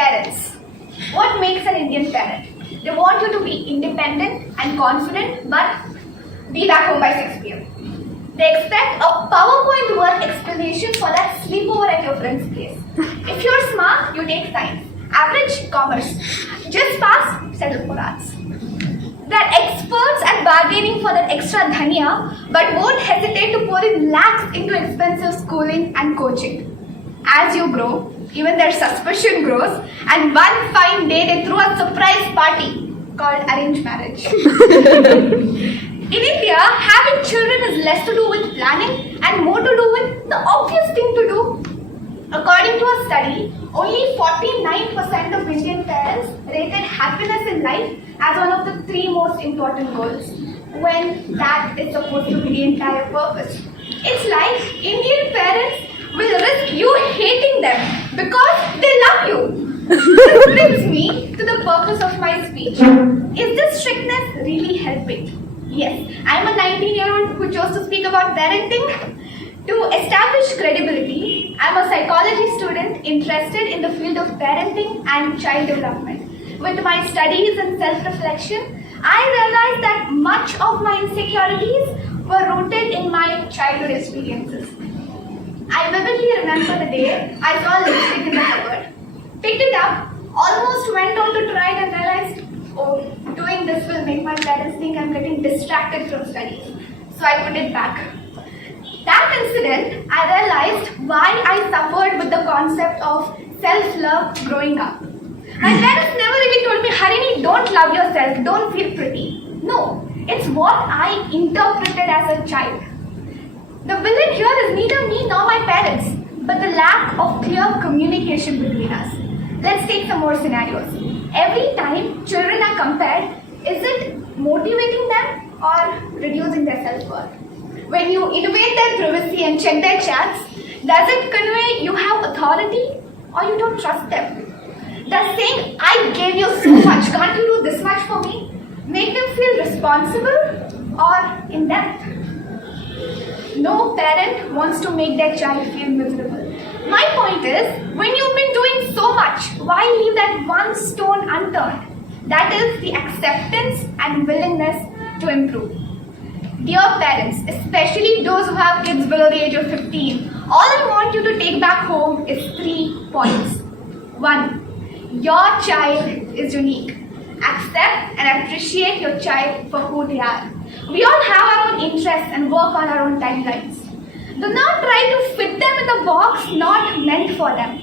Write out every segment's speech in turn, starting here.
Parents. What makes an Indian parent? They want you to be independent and confident, but be back home by 6 p.m. They expect a PowerPoint word explanation for that sleepover at your friend's place. If you're smart, you take science. Average, commerce. Just pass, settle for arts. They're experts at bargaining for that extra dhania, but won't hesitate to pour in lakhs into expensive schooling and coaching. As you grow, even their suspicion grows, and one fine day they throw a surprise party called arranged marriage. In India, having children is less to do with planning and more to do with the obvious thing to do. According to a study, only 49% of Indian parents rated happiness in life as one of the 3 most important goals, when that is supposed to be the entire purpose. It's like Indian parents will risk you hating them because they love you. This brings me to the purpose of my speech. Is this strictness really helping? Yes, I'm a 19-year-old who chose to speak about parenting. To establish credibility, I'm a psychology student interested in the field of parenting and child development. With my studies and self-reflection, I realized that much of my insecurities were rooted in my childhood experiences. I vividly remember the day I saw lipstick in the cupboard, picked it up, almost went on to try it and realized, oh, doing this will make my parents think I'm getting distracted from studies. So I put it back. That incident, I realized why I suffered with the concept of self-love growing up. My parents never really told me, Harini, don't love yourself, don't feel pretty. No, it's what I interpreted as a child. The villain here is neither me nor my parents, but the lack of clear communication between us. Let's take some more scenarios. Every time children are compared, is it motivating them or reducing their self-worth? When you invade their privacy and check their chats, does it convey you have authority or you don't trust them? Does saying, I gave you so much, can't you do this much for me, make them feel responsible or in debt? No parent wants to make their child feel miserable. My point is, when you've been doing so much, why leave that one stone unturned? That is the acceptance and willingness to improve. Dear parents, especially those who have kids below the age of 15, all I want you to take back home is 3 points. 1. Your child is unique. Accept and appreciate your child for who they are. We all have our own interests and work on our own timelines. Do not try to fit them in the box not meant for them.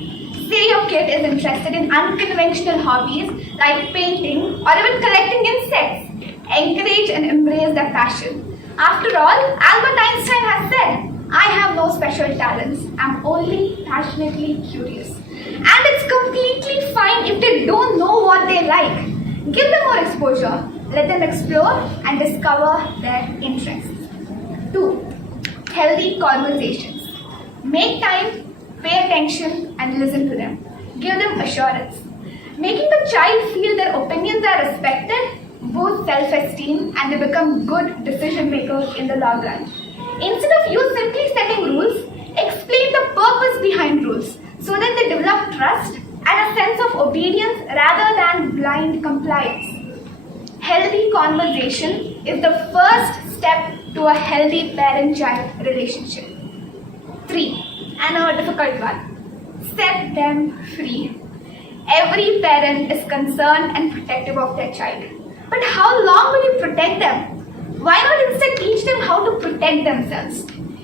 Say your kid is interested in unconventional hobbies like painting or even collecting insects. Encourage and embrace their passion. After all, Albert Einstein has said, I have no special talents, I'm only passionately curious. And it's completely fine if they don't know what they like. Give them more exposure, let them explore and discover their interests. 2. Healthy conversations. Make time, pay attention and listen to them. Give them assurance. Making the child feel their opinions are respected boosts self-esteem and they become good decision makers in the long run. Instead of you simply setting rules, explain the purpose behind rules so that they develop trust and a sense of obedience rather than blind compliance. Healthy conversation is the first step to a healthy parent-child relationship. 3. And a difficult one. Set them free. Every parent is concerned and protective of their child. But how long will you protect them? Why not instead teach them how to protect themselves?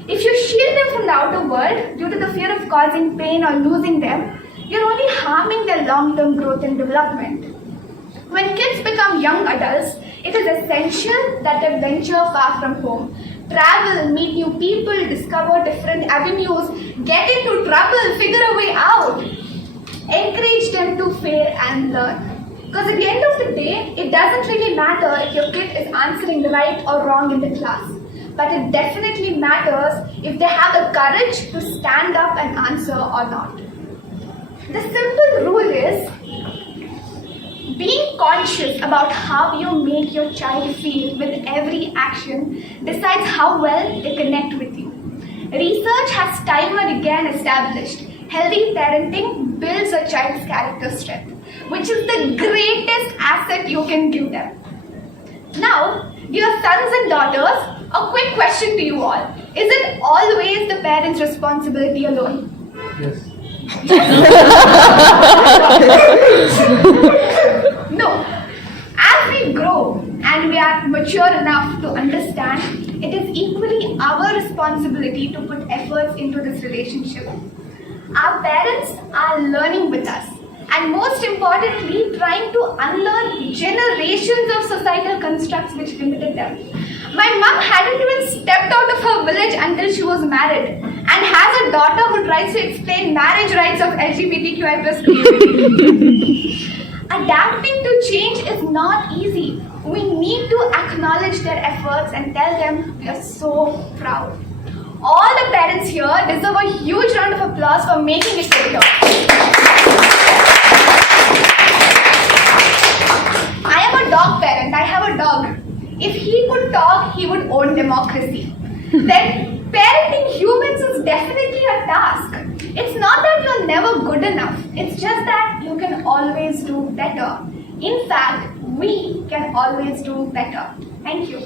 If you shield them from the outer world due to the fear of causing pain or losing them, you're only harming their long-term growth and development. When kids become young adults, it is essential that they venture far from home. Travel, meet new people, discover different avenues, get into trouble, figure a way out. Encourage them to fail and learn. Because at the end of the day, it doesn't really matter if your kid is answering right or wrong in the class. But it definitely matters if they have the courage to stand up and answer or not. The simple rule is, being conscious about how you make your child feel with every action decides how well they connect with you. Research has time and again established Healthy parenting builds a child's character strength, which is the greatest asset you can give them. Now, dear sons and daughters, a quick question to you all. Is it always the parents' responsibility alone? Yes. No. As we grow and we are mature enough to understand, it is equally our responsibility to put efforts into this relationship. Our parents are learning with us, and most importantly, trying to unlearn generations of societal constructs which limited them. My mom hadn't even stepped out of her village until she was married, and has a daughter who tries to explain marriage rights of LGBTQI+ community. Adapting to change is not easy. We need to acknowledge their efforts and tell them we are so proud. All the parents here deserve a huge round of applause for making it till here. I am a dog parent. I have a dog. If he could talk, he would own democracy. Then parenting humans is definitely a task. It's not that you're never good enough. It's just that you can always do better. In fact, we can always do better. Thank you.